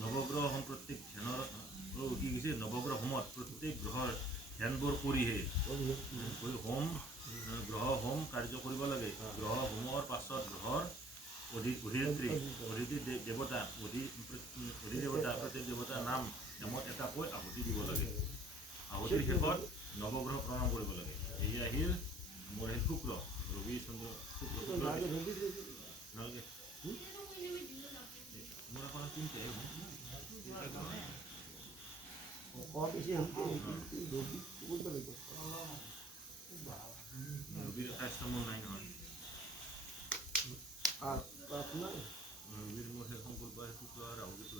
নৱগ্ৰহ home প্ৰত্যেক ধ্যানৰ কি কৈছে নৱগ্ৰহ হোমত প্ৰত্যেক গ্ৰহৰ ধ্যানবোৰ কৰিহে হোম গ্ৰহ হোম কাৰ্য কৰিব লাগে। গ্ৰহ হোমৰ পাছত গ্ৰহৰ অধিদেৱতা প্ৰত্যেক দেৱতাৰ নাম নামত এটাকৈ আহুতি দিব লাগে। আহুতিৰ শেষত নৱগ্ৰহ প্ৰণাম কৰিব লাগে। এই আহিল মোৰ আহিল শুক্ৰ ৰবি চন্দ্ৰ শুক্ৰ নালাগে মোৰ এখন তিনিটাই ৰবিৰ কাষ্টমৰ নাই নহয়। ৰবিৰ মোৰ সেই সংকল্প শুক্ৰ ৰাহু কেতু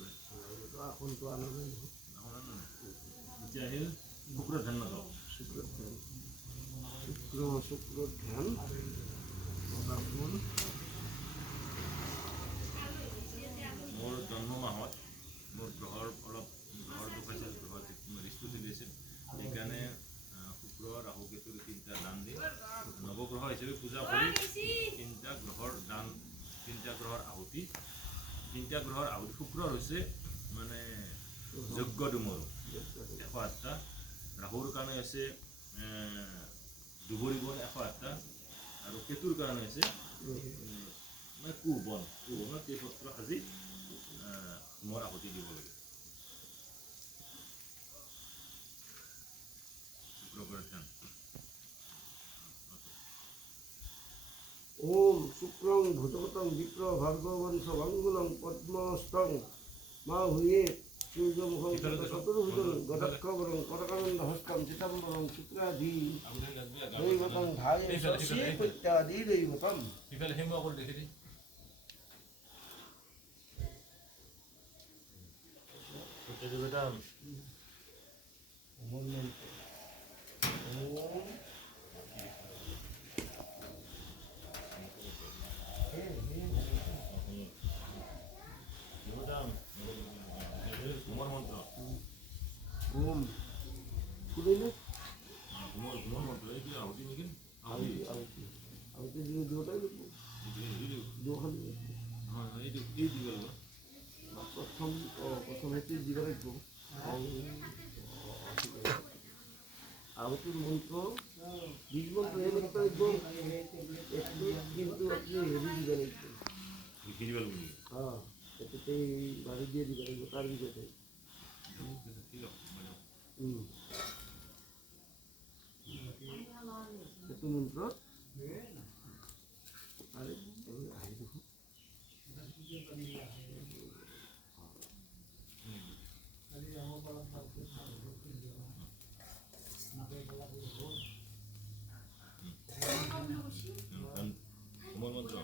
এতিয়া আহিল শুক্ৰ ধ্যান নাযাওঁ শুক্ৰ ধ্যান মোৰ জন্ম মাহত মোৰ গ্ৰহৰ অলপ গ্ৰহৰ দুখ আছিল। গ্ৰহৰ ৰিষ্টু চলি আছিল। সেইকাৰণে শুক্ৰ ৰাহু কেতুৰ তিনিটা দান দি নৱগ্ৰহ হিচাপে পূজা কৰি তিনিটা গ্ৰহৰ আহুতি শুক্ৰৰ হৈছে মানে যজ্ঞ ডুমৰ 108টা। ৰাহুৰ কাৰণে হৈছে দুবৰি বন 108টা আৰু কেতুৰ কাৰণে হৈছে মানে কুবনত কেইপত্ৰ সাজি হোমৰ আহুতি দিব লাগে। শুক্ৰবাৰ ধ্যান ওম শুক্রং ভূতগতং বিপ্র ভার্গবংশ ভাঙ্গুলং পদ্মস্তং মা হুয়ে সূর্যমুখং চতুর্ভুজং গদাক্ষবরং করকানন্দ হস্তং চিতাম্বরং শুক্রাধি দৈবতং ধায়ে শশী প্রত্যাদি দৈবতম। হোমৰ মন্ত্ৰ ওম খুলিলে হোমৰ মন্ত্ৰ এই আহুতি নেকি আহুতি দিয়ে দুটাই দুখন এই দিব লাগিব। প্রথম হেতু দিব লাগব। আহুতির মন্ত্র বীজ মন্ত্র এ লিখতে লাগব। একটু কিন্তু আপনি হেভি দিবে লাগবে। হ্যাঁ এটাতে বাড়ি দিয়ে দিবে লাগবে তার ভিতরে হেতু মন্ত্র আরে দেখো হোমৰ মন্ত্ৰ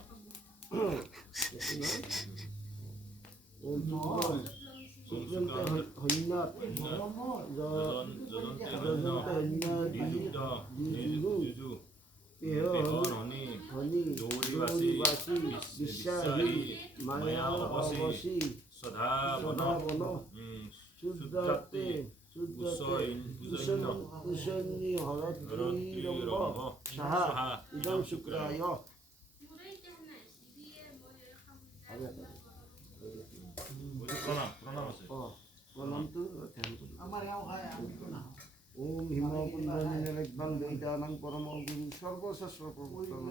শুক্ৰায় প্ৰণাম আছে। প্ৰণামটো ওম হিমকুণ্ডলিনিৰ্বাণ বৈদানাং পৰম গুৰু সৰ্বশাস্ত্ৰ প্ৰবৰ্তন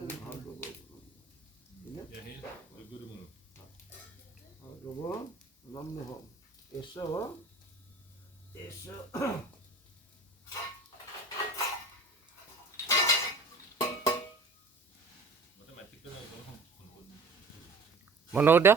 ভাৰ্গব নম্য এসো এসো বন্ধ কৰে দাও।